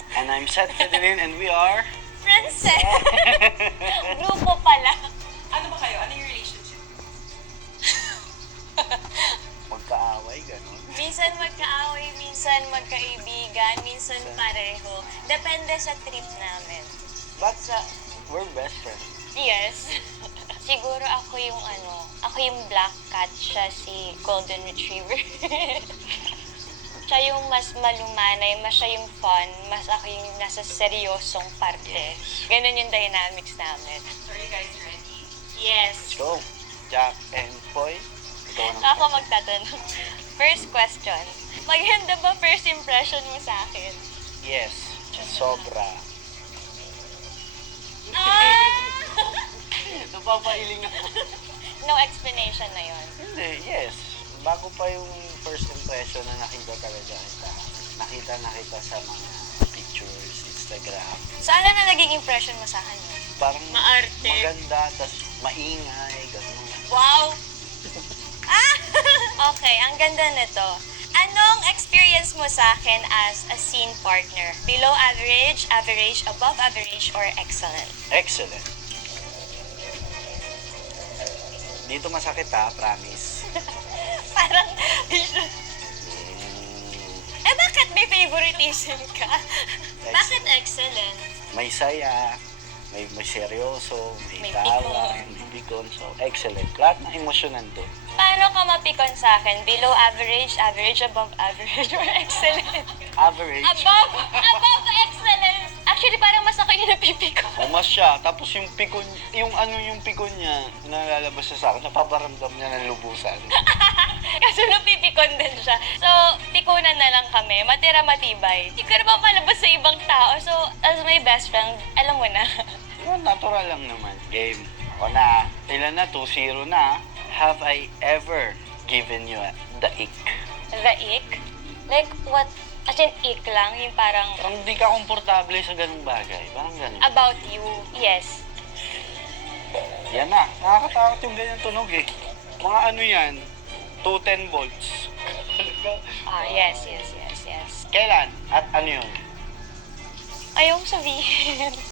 Princess. And I'm Seth Fidelin and we are... Princess! Grupo pala. Ano ba kayo? Ano yung relationship? Magkaaway, gano'n. Minsan magkaaway, minsan magkaibigan, minsan pareho. Depende sa trip namin. But we're best friends. Yes. Siguro ako yung black cat, siya si golden retriever. Siya yung mas malumanay, mas siya yung fun, mas ako yung nasa seryosong parte. Ganun yung dynamics namin. So are you guys ready? Yes. Let's go. Jack and Poy. Ikaw naman. Ako magtatanong. First question. Maganda ba first impression mo sa akin? Yes. Sobra. Ah! Napapailing ako. No explanation na yon. Hindi, yes. Bago pa yung first impression na nakita talaga kita. Nakita sa mga pictures, Instagram. So ano na naging impression mo sa akin? Parang Maarte. maganda, tas maingay, gano'n. Wow! Ah! Okay, ang ganda nito. Anong experience mo sa akin as a scene partner? Below average, average, above average, or excellent? Excellent. Dito masakit ha, promise. Parang, Mm, eh bakit may favoritism ka? Bakit excellent? may saya, may seryoso, May may tawa, pikon. may pikon. So, excellent. Lahat ng emosyon nandun. Paano ka mapikon sa akin? Below average, average, above average, or excellent? Average. Above excellence! Actually, parang mas ako yung napipikon. Umas siya. Tapos yung pikon, yung pikon niya, nalalabas siya sa akin, napaparamdam niya ng lubusan. Kasi napipikon din siya. So, pikunan na lang kami. Matira matibay. Hindi ko na mapalabas sa ibang tao. So, as my best friend, alam mo na. Well, natural lang naman. Game. O na, ilan na? 2-0 na. Have I ever given you the ick? The ick? Like, what? As in, ick lang? Yung parang, Parang di ka komportable sa ganung bagay. Parang ganun. about you. Yes. Yan na. Nakakatakot yung ganyan tunog eh. Mga ano yan? 210 volts. Yes. Kailan? At ano yun? Ayaw sabihin.